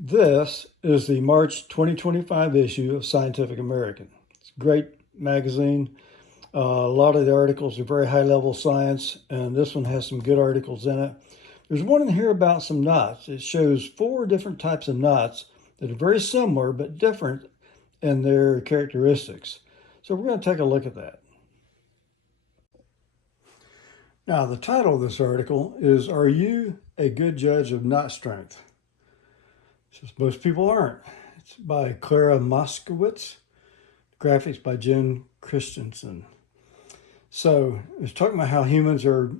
This is the March 2025 issue of Scientific American. It's a great magazine. A lot of the articles are very high level science, and this one has some good articles in it. There's one in here about some knots. It shows 4 different types of knots that are very similar but different in their characteristics. So we're going to take a look at that. Now, the title of this article is, "Are You a Good Judge of Knot Strength?" Just most people aren't. It's by Clara Moskowitz, graphics by Jen Christensen. So it's talking about how humans are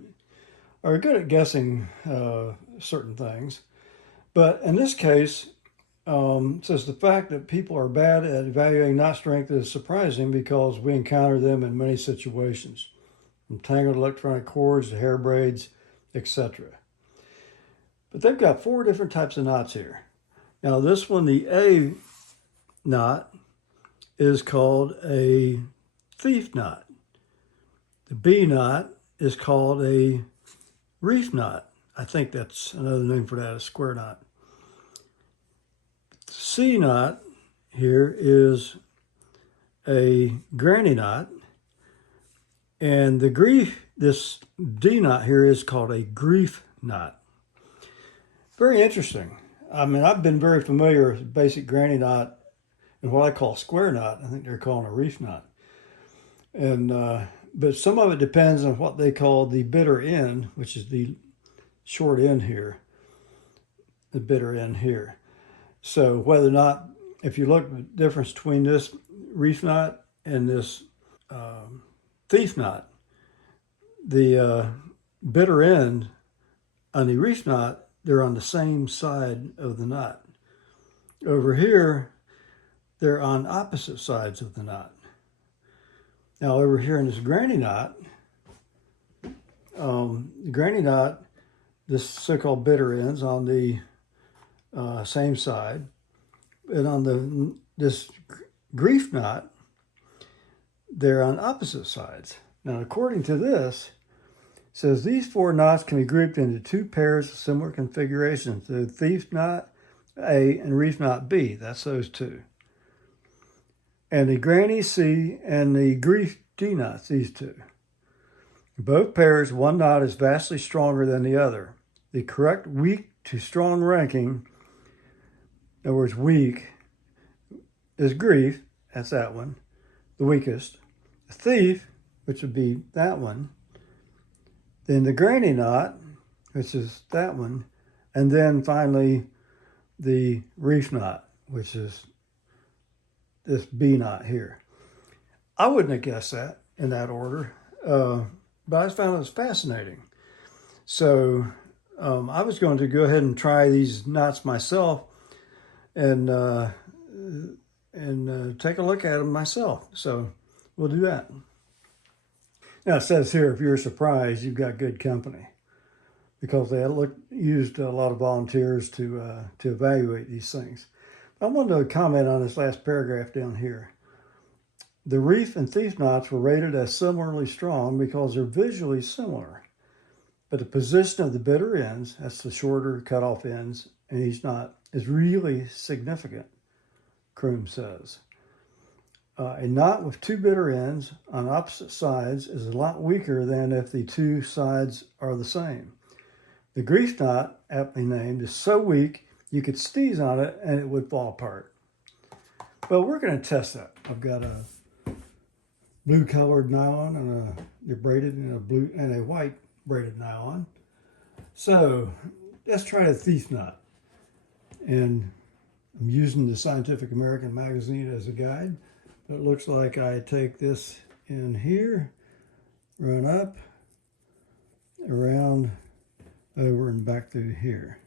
good at guessing certain things, but in this case, it says the fact that people are bad at evaluating knot strength is surprising because we encounter them in many situations, from tangled electronic cords to hair braids, etc. But they've got 4 different types of knots here. Now this one, the A knot, is called a thief knot. The B knot is called a reef knot. I think that's another name for that, a square knot. The C knot here is a granny knot. And this D knot here is called a grief knot. Very interesting. I mean, I've been very familiar with basic granny knot and what I call square knot. I think they're calling a reef knot. And but some of it depends on what they call the bitter end, which is the short end here, the bitter end here. So whether or not, if you look at the difference between this reef knot and this thief knot, the bitter end on the reef knot, they're on the same side of the knot. Over here, they're on opposite sides of the knot. Now over here in this granny knot, this so-called bitter ends on the same side, and on this grief knot, they're on opposite sides. Now, according to this, it says these 4 knots can be grouped into 2 pairs of similar configurations: the thief knot A and reef knot B. That's those 2. And the granny C and the grief D knots, these 2. In both pairs, one knot is vastly stronger than the other. The correct weak to strong ranking, in other words, weak, is grief, that's that one, the weakest. The thief, which would be that one. Then the granny knot, which is that one. And then finally, the reef knot, which is this B knot here. I wouldn't have guessed that in that order, but I found it was fascinating. So I was going to go ahead and try these knots myself and take a look at them myself. So we'll do that. Now it says here, if you're surprised, you've got good company, because they used a lot of volunteers to evaluate these things. I wanted to comment on this last paragraph down here. The reef and thief knots were rated as similarly strong because they're visually similar, but the position of the bitter ends, that's the shorter cutoff ends, in each knot is really significant, Kroom says. A knot with 2 bitter ends on opposite sides is a lot weaker than if the 2 sides are the same. The grief knot, aptly named, is so weak you could sneeze on it and it would fall apart. Well, we're going to test that. I've got a blue colored nylon and they're braided in a blue and a white braided nylon. So let's try a thief knot. And I'm using the Scientific American magazine as a guide. It looks like I take this in here, run up, around, over, and back through here.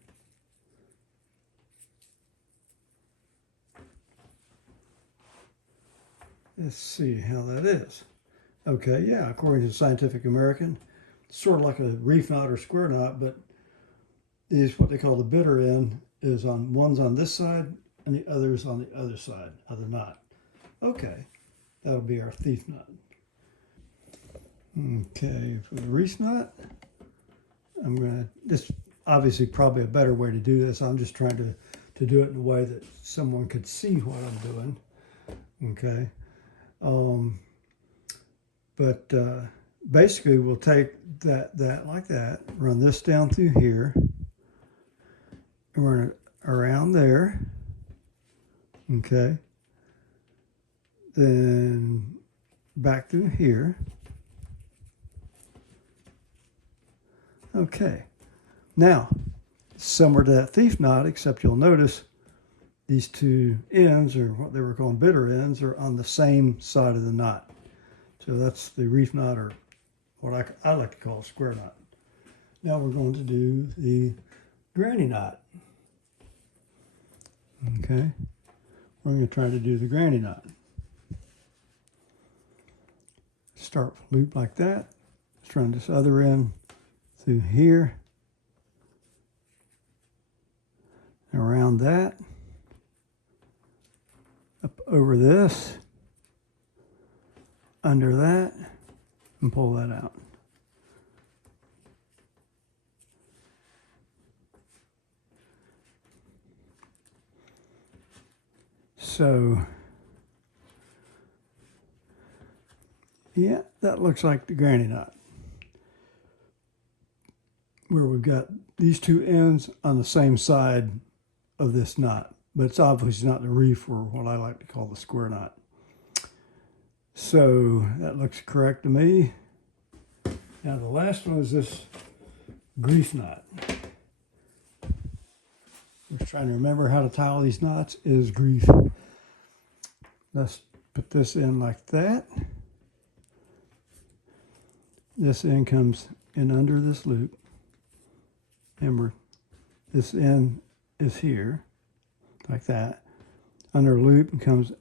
Let's see how that is. Okay, yeah, according to Scientific American, it's sort of like a reef knot or square knot, but these, what they call the bitter end, is on one's on this side and the other's on the other side of the knot. Okay, that'll be our thief knot. Okay, for the reef knot, I'm going to, this obviously probably a better way to do this. I'm just trying to to do it in a way that someone could see what I'm doing. Okay. Basically we'll take that like that, run this down through here, and run it around there. Okay. Then back through here. Okay. Now, similar to that thief knot, except you'll notice these two ends, or what they were calling bitter ends, are on the same side of the knot. So that's the reef knot, or what I like to call a square knot. Now we're going to do the granny knot. Okay, we're going to try to do the granny knot. Start with a loop like that. Let's run this other end through here, around that, up over this, under that, and pull that out. So, yeah, that looks like the granny knot, where we've got these two ends on the same side of this knot, but it's obviously not the reef, or what I like to call the square knot. So that looks correct to me. Now the last one is this grief knot. We're trying to remember how to tie all these knots is grief. Let's put this in like that. This end comes in under this loop. Remember, this end is here, like that. Under a loop and comes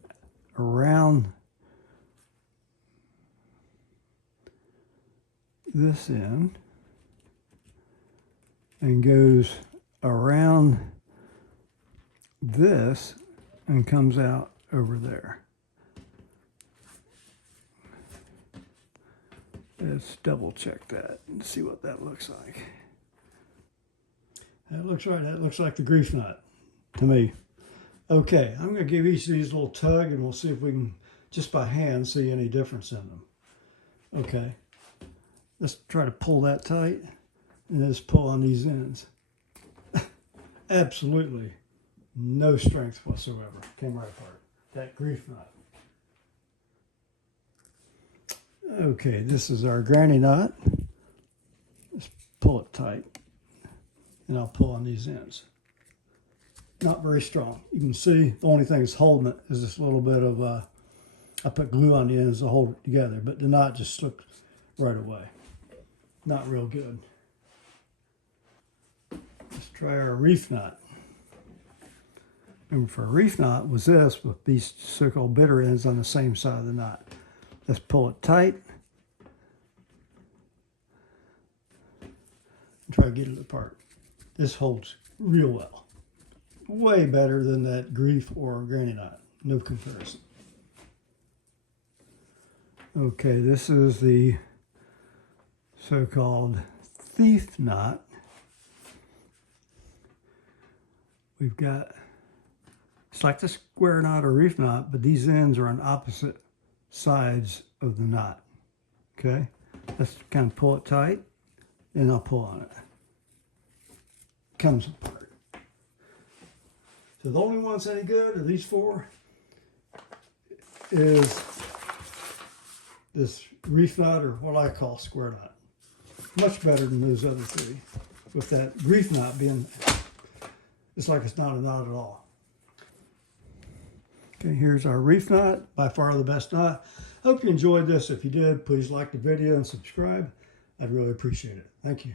around this end and goes around this and comes out over there. Let's double check that and see what that looks like. That looks right. That looks like the grief knot to me. Okay, I'm going to give each of these a little tug, and we'll see if we can, just by hand, see any difference in them. Okay, let's try to pull that tight, and just pull on these ends. Absolutely no strength whatsoever. Came right apart. That grief knot. Okay, this is our granny knot. Let's pull it tight, and I'll pull on these ends. Not very strong. You can see the only thing that's holding it is this little bit of, I put glue on the ends to hold it together, but the knot just slipped right away. Not real good. Let's try our reef knot. Remember, for a reef knot was this, with these so-called bitter ends on the same side of the knot. Let's pull it tight. And try to get it apart. This holds real well. Way better than that grief or granny knot. No comparison. Okay, this is the so-called thief knot. We've got, it's like the square knot or reef knot, but these ends are on opposite sides of the knot. Okay, let's kind of pull it tight, and I'll pull on it. Comes apart. So the only ones any good are these four. Is this reef knot, or what I call square knot. Much better than those other three. With that reef knot being, it's like it's not a knot at all. Okay, here's our reef knot, by far the best knot. Hope you enjoyed this. If you did, please like the video and subscribe. I'd really appreciate it. Thank you.